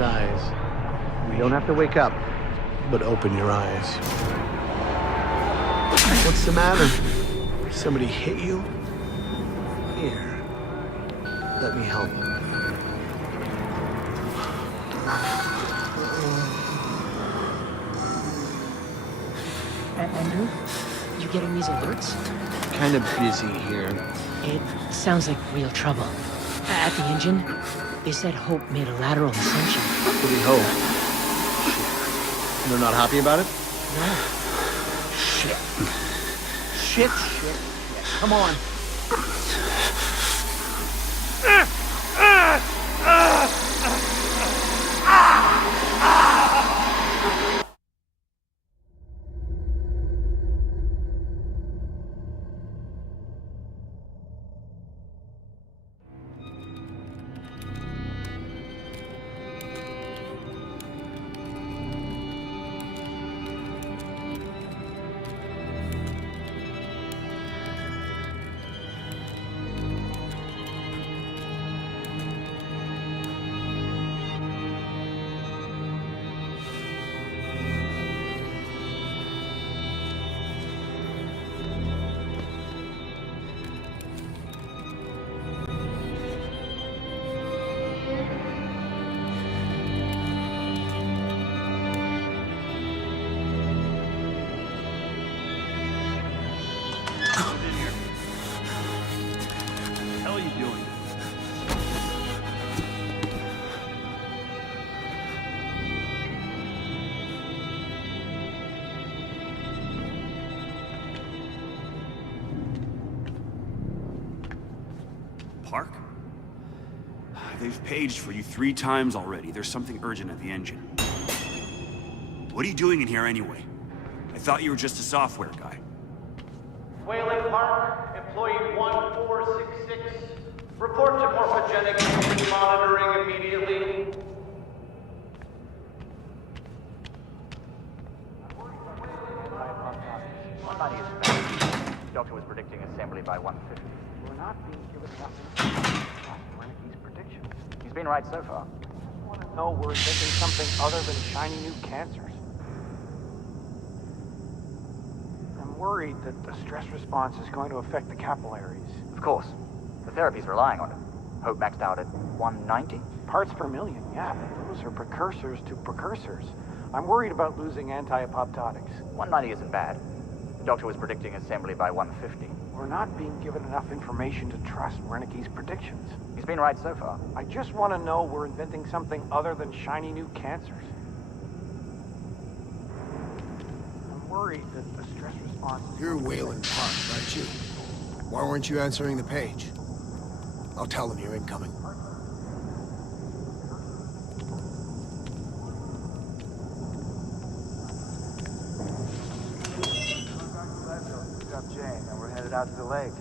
close eyes. You don't have to wake up, but open your eyes. What's the matter? Somebody hit you? Here. Let me help. Andrew, you getting these alerts? Kind of busy here. It sounds like real trouble. At the engine, they said Hope made a lateral ascension. What do you hope? They're not happy about it? No. Shit. Shit. Come on. Park? They've paged for you 3 times already. There's something urgent at the engine. What are you doing in here anyway? I thought you were just a software guy. Wayland Park, employee 1466. Report to morphogenic monitoring immediately. The doctor was predicting assembly by 150. We're not being given enough information to Wernicke's predictions. He's been right so far. I want to know we're inventing something other than shiny new cancers. I'm worried that the stress response is going to affect the capillaries. Of course. The therapy's relying on it. Hope maxed out at 190? Parts per million, yeah. Those are precursors to precursors. I'm worried about losing anti-apoptotics. 190 isn't bad. The doctor was predicting assembly by 150. We're not being given enough information to trust Wernicke's predictions. He's been right so far. I just want to know we're inventing something other than shiny new cancers. I'm worried that the stress response is... You're Wayland Park, aren't you? Why weren't you answering the page? I'll tell them you're incoming. Jane, and we're headed out to the lake.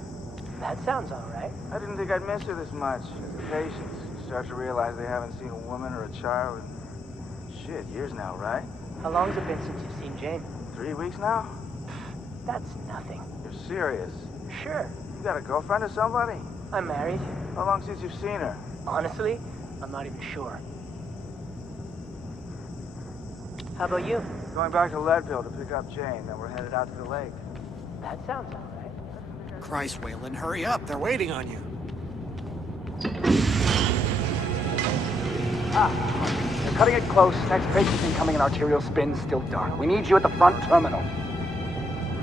That sounds all right. I didn't think I'd miss her this much. As the patients start to realize they haven't seen a woman or a child in... shit, years now, right? How long's it been since you've seen Jane? 3 weeks now? That's nothing. You're serious? Sure. You got a girlfriend or somebody? I'm married. How long since you've seen her? Honestly, I'm not even sure. How about you? Going back to Leadville to pick up Jane, then we're headed out to the lake. That sounds all right. Christ, Wayland, hurry up. They're waiting on you. They're cutting it close. Next patient's incoming and arterial spin still dark. We need you at the front terminal.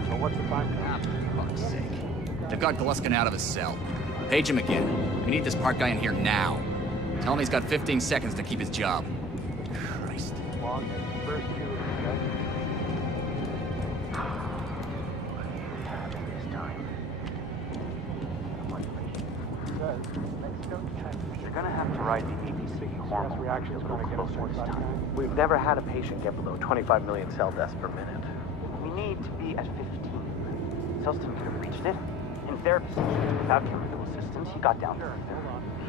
So what's the time code? For fuck's sake. They've got Gluskin out of his cell. Page him again. We need this Park guy in here now. Tell him he's got 15 seconds to keep his job. Christ. Long as the first two of this time. You're gonna have to ride the APC hormone reactions a little closer this time. We've never had a patient get below 25 million cell deaths per minute. We need to be at 15. Selston could have reached it. In therapy session, without chemical assistance, he got down there.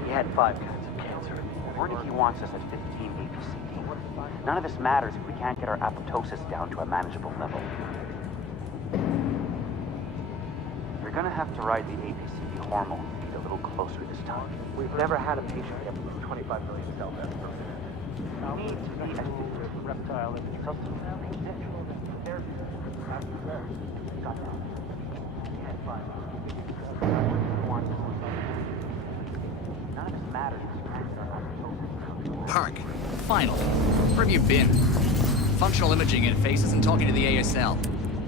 He had 5 kinds of cancer. Wernicke wants us at 15 APCD. None of this matters if we can't get our apoptosis down to a manageable level. You're gonna have to ride the APCD hormone a little closer this time. We've never had a patient get below 25 million cell deaths per minute. Reptile if it's custom. Park, final. Where have you been? Functional imaging interfaces and talking to the ASL.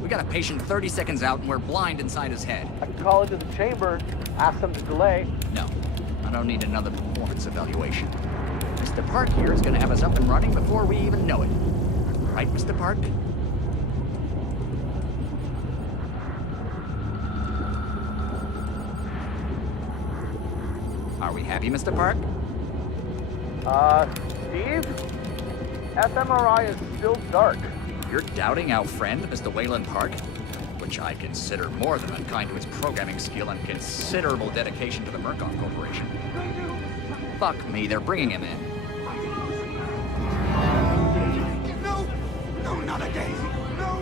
We got a patient 30 seconds out and we're blind inside his head. I can call into the chamber, ask them to delay. No, I don't need another performance evaluation. Mr. Park here is gonna have us up and running before we even know it. Right, Mr. Park? Are we happy, Mr. Park? Steve? fMRI is still dark. You're doubting our friend, Mr. Wayland Park? Which I consider more than unkind to his programming skill and considerable dedication to the Murkoff Corporation. Fuck me, they're bringing him in. No, not again. No.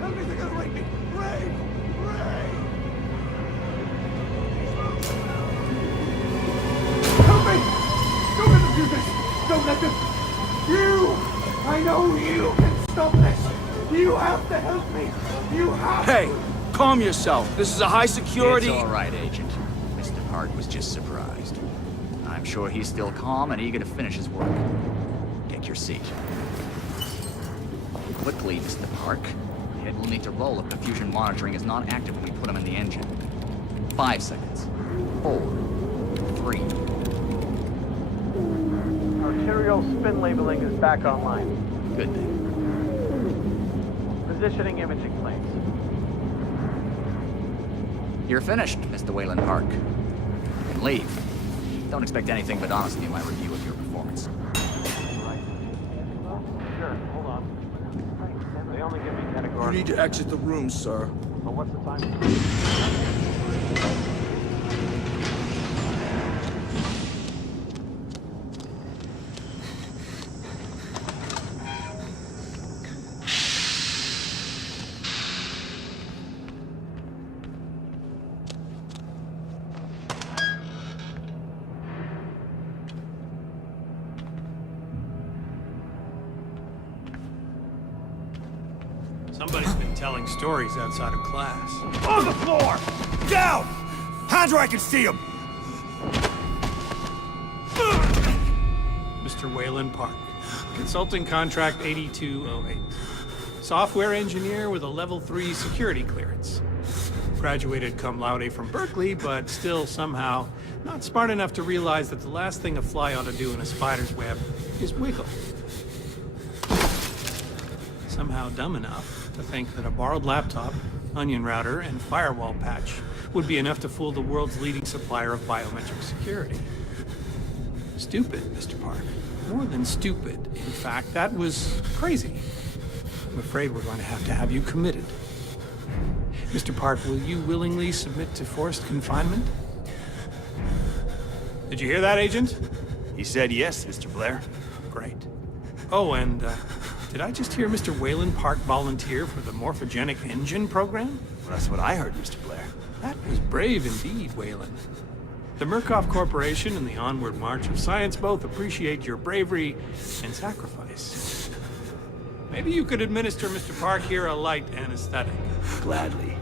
Help me, they're gonna rape me. Ray! Help me! Don't let them do this! Don't let them... I know you can stop this! You have to help me! You have to... Hey, calm yourself. This is a high security... It's all right, Agent. Mr. Park was just surprised. I'm sure he's still calm and eager to finish his work. Take your seat. Quickly, Mr. Park. The head will need to roll if the fusion monitoring is not active when we put him in the engine. 5 seconds. 4, 3. Arterial spin labeling is back online. Good thing. Positioning imaging planes. You're finished, Mr. Wayland Park. You can leave. Don't expect anything but honesty in my review of your performance. Sure, hold on. They only give me You categorical. need to exit the room, sir. So what's the time? Somebody's been telling stories outside of class. On the floor! Down! Hands where I can see him! Mr. Wayland Park. Consulting contract 8208. Software engineer with a level 3 security clearance. Graduated cum laude from Berkeley, but still somehow not smart enough to realize that the last thing a fly ought to do in a spider's web is wiggle. Somehow dumb enough to think that a borrowed laptop, onion router, and firewall patch would be enough to fool the world's leading supplier of biometric security. Stupid, Mr. Park. More than stupid. In fact, that was crazy. I'm afraid we're going to have you committed. Mr. Park, will you willingly submit to forced confinement? Did you hear that, Agent? He said yes, Mr. Blair. Great. Oh, and, did I just hear Mr. Wayland Park volunteer for the morphogenic engine program? Well, that's what I heard, Mr. Blair. That was brave indeed, Wayland. The Murkoff Corporation and the onward march of science both appreciate your bravery and sacrifice. Maybe you could administer Mr. Park here a light anesthetic. Gladly.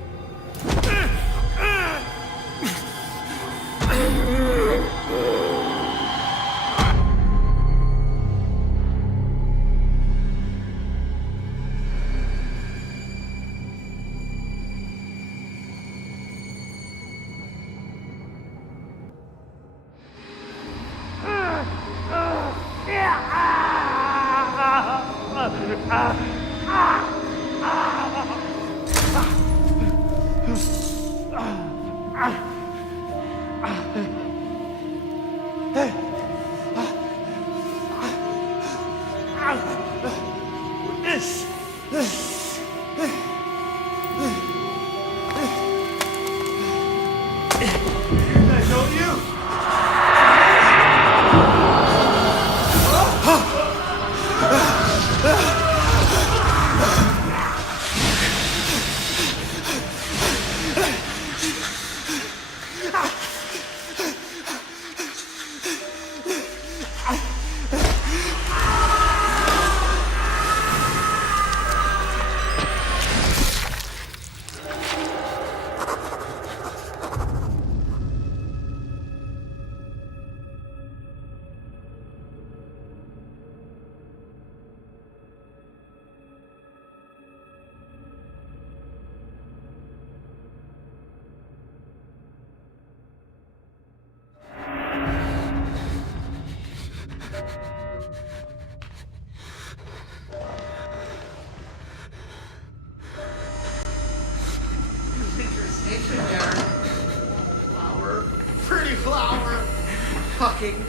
talking,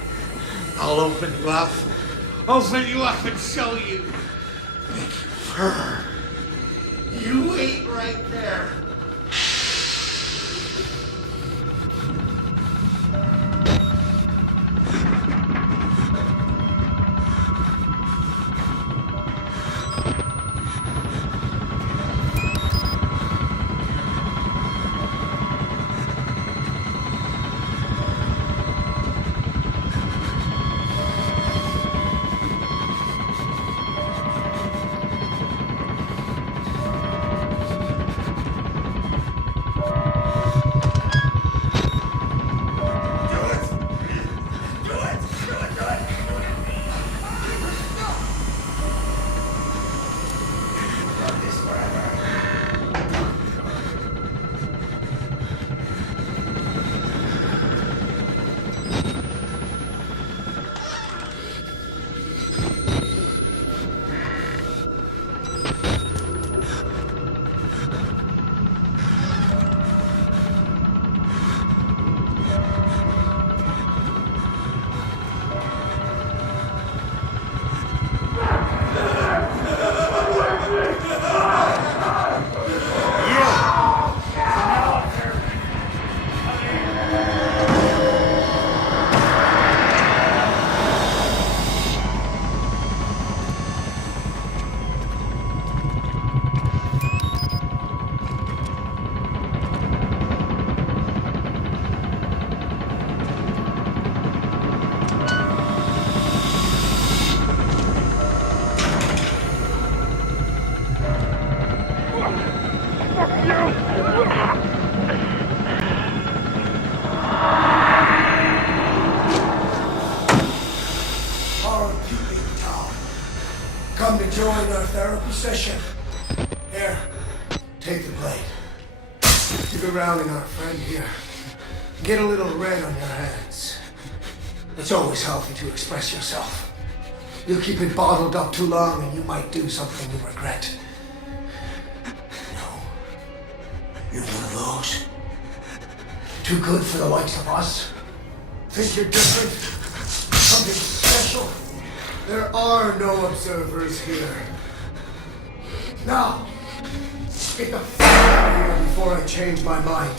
I'll open you up. Open you up and show you. Make you purr. You wait right there. Come to join our therapy session. Here, take the blade. Stick around in our friend here. Get a little red on your hands. It's always healthy to express yourself. You keep it bottled up too long and you might do something you regret. No. You're one of those. Too good for the likes of us. Think you're different? Something special? There are no observers here. Now, get the fuck out of here before I change my mind.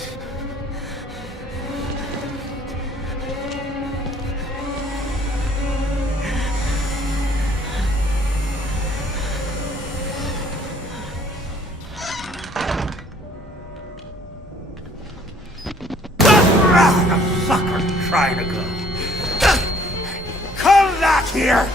Where the fuck are you trying to go? Come back here!